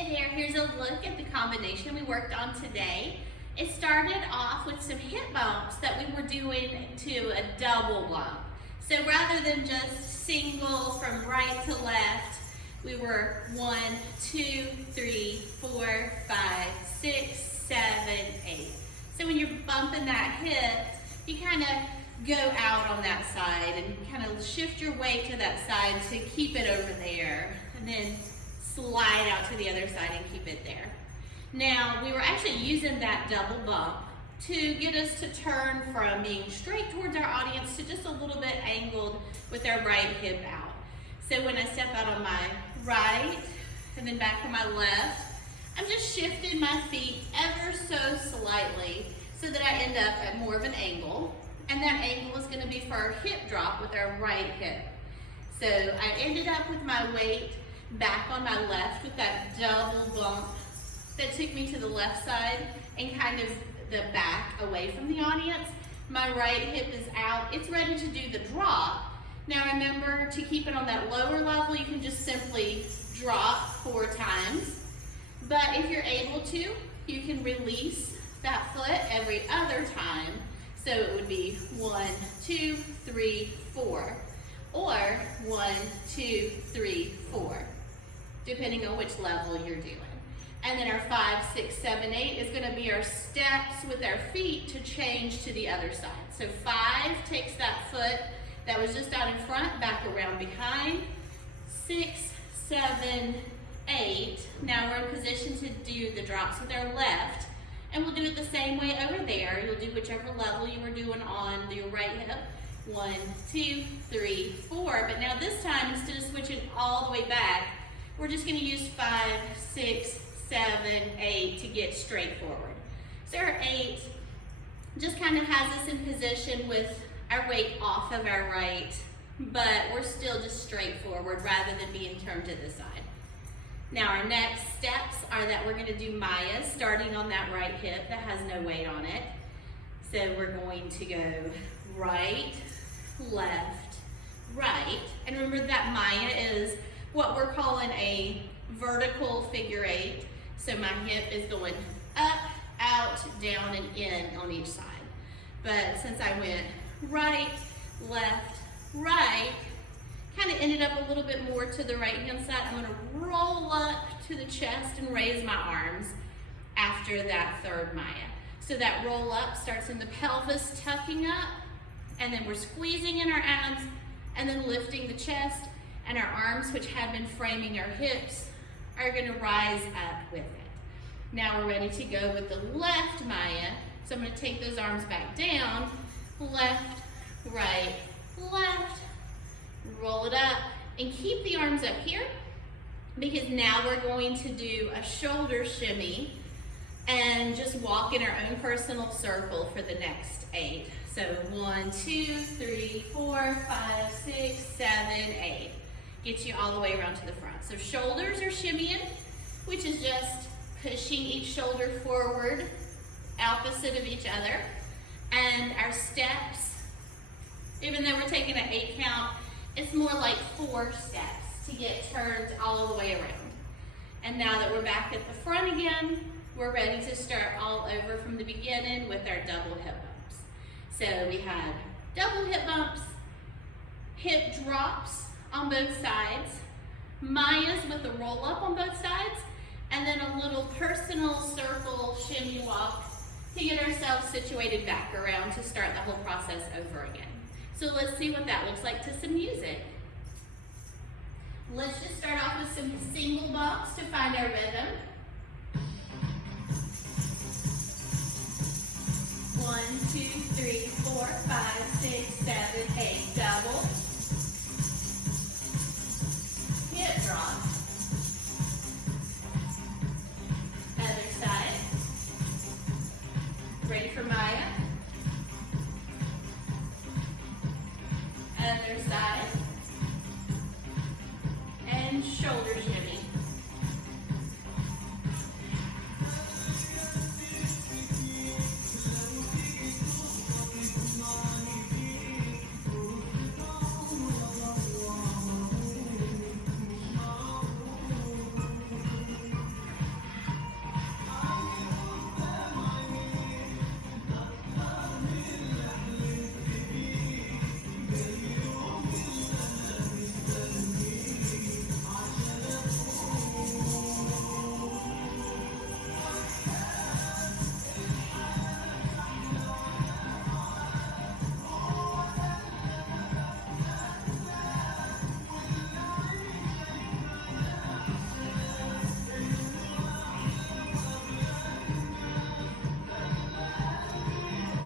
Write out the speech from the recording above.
Hey there, here's a look at the combination we worked on today. It started off with some hip bumps that we were doing to a double bump. So rather than just single from right to left, we were 1, 2, 3, 4, 5, 6, 7, 8. So when you're bumping that hip, you kind of go out on that side and kind of shift your weight to that side to keep it over there, and then slide out to the other side and keep it there. Now, we were actually using that double bump to get us to turn from being straight towards our audience to just a little bit angled with our right hip out. So when I step out on my right and then back on my left, I'm just shifting my feet ever so slightly so that I end up at more of an angle. And that angle is going to be for our hip drop with our right hip. So I ended up with my weight back on my left with that double bump that took me to the left side and kind of the back away from the audience. My right hip is out. It's ready to do the drop. Now remember, to keep it on that lower level, you can just simply drop 4 times. But if you're able to, you can release that foot every other time. So it would be 1, 2, 3, 4. Or 1, 2, 3, 4. Depending on which level you're doing. And then our 5, 6, 7, 8 is going to be our steps with our feet to change to the other side. So 5 takes that foot that was just out in front, back around behind. 6, 7, 8. Now we're in position to do the drops with our left. And we'll do it the same way over there. You'll do whichever level you were doing on your right hip. 1, 2, 3, 4. But now this time, instead of switching all the way back, we're just going to use 5, 6, 7, 8 to get straight forward. So our 8 just kind of has us in position with our weight off of our right, but we're still just straight forward rather than being turned to the side. Now our next steps are that we're going to do Maya starting on that right hip that has no weight on it. So we're going to go right, left, right. And remember that Maya is what we're calling a vertical figure 8. So my hip is going up, out, down, and in on each side. But since I went right, left, right, kind of ended up a little bit more to the right hand side, I'm going to roll up to the chest and raise my arms after that third Maya. So that roll up starts in the pelvis, tucking up, and then we're squeezing in our abs, and then lifting the chest. And our arms, which had been framing our hips, are going to rise up with it. Now we're ready to go with the left Maya. So I'm going to take those arms back down, left, right, left, roll it up, and keep the arms up here, because now we're going to do a shoulder shimmy and just walk in our own personal circle for the next 8. So 1, 2, 3, 4, 5, 6, 7, 8. Get you all the way around to the front. So shoulders are shimmying, which is just pushing each shoulder forward, opposite of each other. And our steps, even though we're taking an 8 count, it's more like 4 steps to get turned all the way around. And now that we're back at the front again, we're ready to start all over from the beginning with our double hip bumps. So we had double hip bumps, hip drops on both sides, Mayas with a roll up on both sides, and then a little personal circle shimmy walk to get ourselves situated back around to start the whole process over again. So let's see what that looks like to some music. Let's just start off with some single bumps to find our rhythm. 1, 2, 3, 4, 5, 6, 7, 8, double.